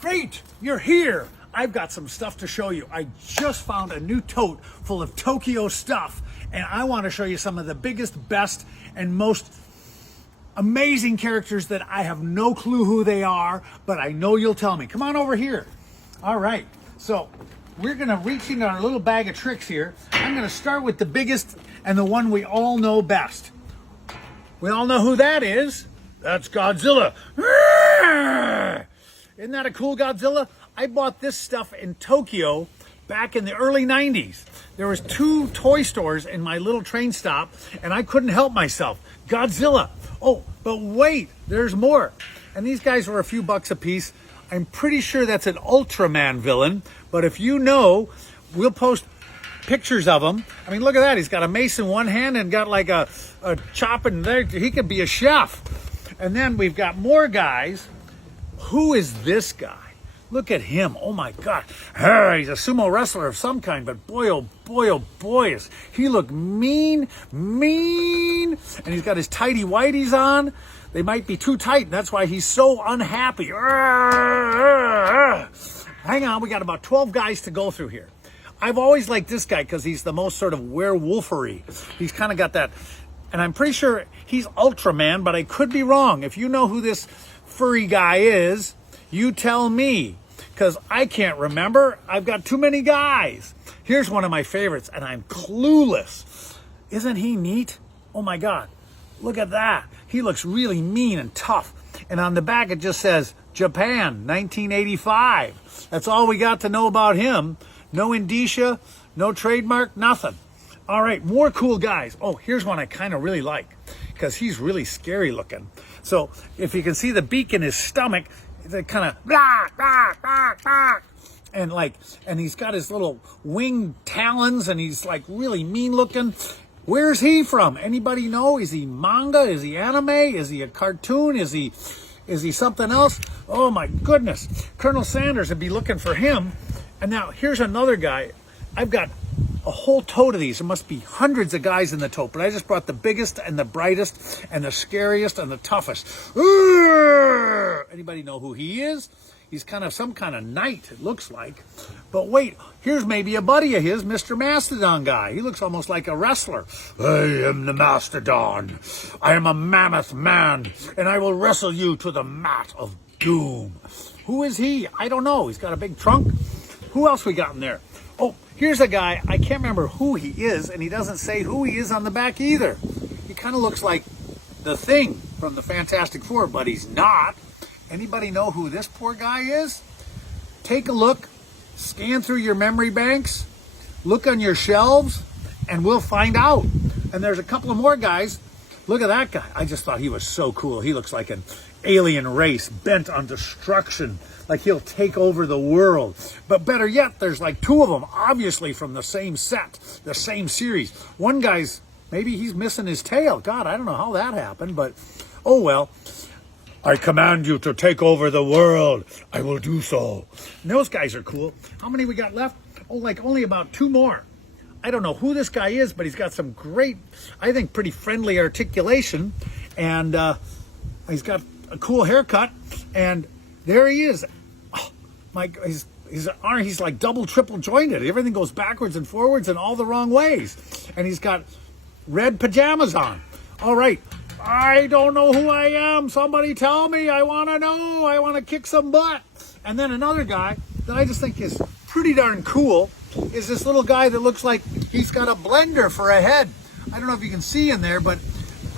Great, you're here. I've got some stuff to show you. I just found a new tote full of Tokyo stuff, and I want to show you some of the biggest, best, and most amazing characters that I have no clue who they are, but I know you'll tell me. Come on over here. All right, so we're gonna reach into our little bag of tricks here. I'm gonna start with the biggest and the one we all know best. We all know who that is. That's Godzilla. Isn't that a cool Godzilla? I bought this stuff in Tokyo back in the early 90s. There was 2 toy stores in my little train stop, and I couldn't help myself. Godzilla. Oh, but wait, there's more. And these guys were a few bucks a piece. I'm pretty sure that's an Ultraman villain, but if you know, we'll post pictures of him. I mean, look at that. He's got a mace in one hand and got like a chop in there. He could be a chef. And then we've got more guys. Who is this guy? Look at him. Oh my God. He's a sumo wrestler of some kind, but boy, oh boy, is he look mean. And he's got his tighty whities on. They might be too tight, and that's why he's so unhappy. Hang on, we got about 12 guys to go through here. I've always liked this guy because he's the most sort of werewolfery. He's kind of got that, and I'm pretty sure he's Ultraman, but I could be wrong. If you know who this furry guy is, you tell me, because I can't remember. I've got too many guys. Here's one of my favorites, and I'm clueless. Isn't he neat? Oh my God, look at that. He looks really mean and tough. And on the back it just says, Japan, 1985. That's all we got to know about him. No indicia, no trademark, nothing. All right, more cool guys. Oh, here's one I kind of really like because he's really scary looking. So if you can see the beak in his stomach, it's kind of and he's got his little winged talons, and he's like really mean looking. Where's he from? Anybody know? Is he manga? Is he anime? Is he a cartoon? Is he something else? Oh my goodness. Colonel Sanders would be looking for him. And now here's another guy. I've got a whole tote of these. There must be hundreds of guys in the tote, but I just brought the biggest and the brightest and the scariest and the toughest. Anybody know who he is? He's kind of some kind of knight, it looks like. But wait, here's maybe a buddy of his, Mr. Mastodon guy. He looks almost like a wrestler. I am the Mastodon. I am a mammoth man, and I will wrestle you to the mat of doom. Who is he? I don't know. He's got a big trunk. Who else we got in there? Oh, here's a guy. I can't remember who he is, and he doesn't say who he is on the back either. He kind of looks like the Thing from the Fantastic Four, but he's not. Anybody know who this poor guy is? Take a look, scan through your memory banks, look on your shelves, and we'll find out. And there's a couple of more guys. Look at that guy. I just thought he was so cool. He looks like an alien race bent on destruction, like he'll take over the world. But better yet, there's like 2 of them, obviously from the same set, the same series. One guy's, maybe he's missing his tail. God, I don't know how that happened, but oh well. I command you to take over the world. I will do so. And those guys are cool. How many we got left? Oh, like only about 2 more. I don't know who this guy is, but he's got some great, I think, pretty friendly articulation. And he's got a cool haircut. And there he is. Oh, he's like double, triple jointed. Everything goes backwards and forwards in all the wrong ways. And he's got red pajamas on. All right. I don't know who I am. Somebody tell me. I want to know. I want to kick some butt. And then another guy that I just think is pretty darn cool is this little guy that looks like he's got a blender for a head. I don't know if you can see in there, but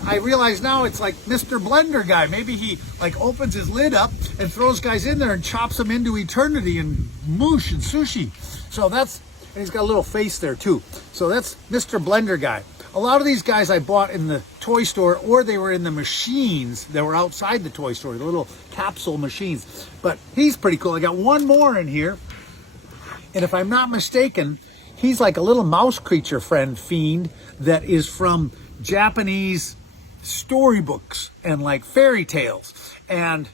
I realize now it's like Mr. Blender guy. Maybe he like opens his lid up and throws guys in there and chops them into eternity and moosh and sushi. So that's, and he's got a little face there too. So that's Mr. Blender guy. A lot of these guys I bought in the toy store, or they were in the machines that were outside the toy store, the little capsule machines. But he's pretty cool. I got one more in here. And if I'm not mistaken, he's like a little mouse creature friend fiend that is from Japanese storybooks and like fairy tales. And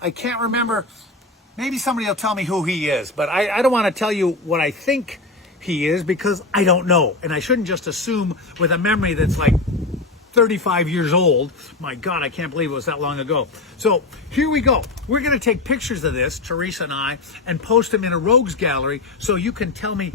I can't remember. Maybe somebody will tell me who he is. But I don't want to tell you what I think he is because I don't know. And I shouldn't just assume with a memory that's like 35 years old. My God, I can't believe it was that long ago. So here we go. We're going to take pictures of this, Teresa and I, and post them in a rogues gallery so you can tell me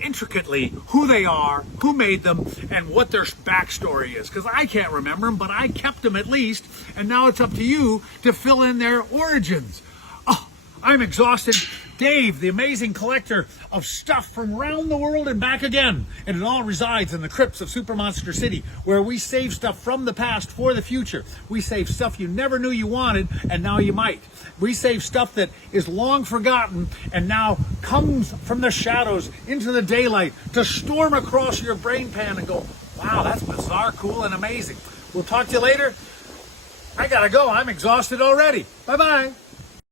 intricately who they are, who made them, and what their backstory is. Because I can't remember them, but I kept them at least, and now it's up to you to fill in their origins. Oh, I'm exhausted. Dave, the amazing collector of stuff from around the world and back again. And it all resides in the crypts of Super Monster City, where we save stuff from the past for the future. We save stuff you never knew you wanted, and now you might. We save stuff that is long forgotten and now comes from the shadows into the daylight to storm across your brain pan and go, wow, that's bizarre, cool, and amazing. We'll talk to you later. I gotta go. I'm exhausted already. Bye-bye.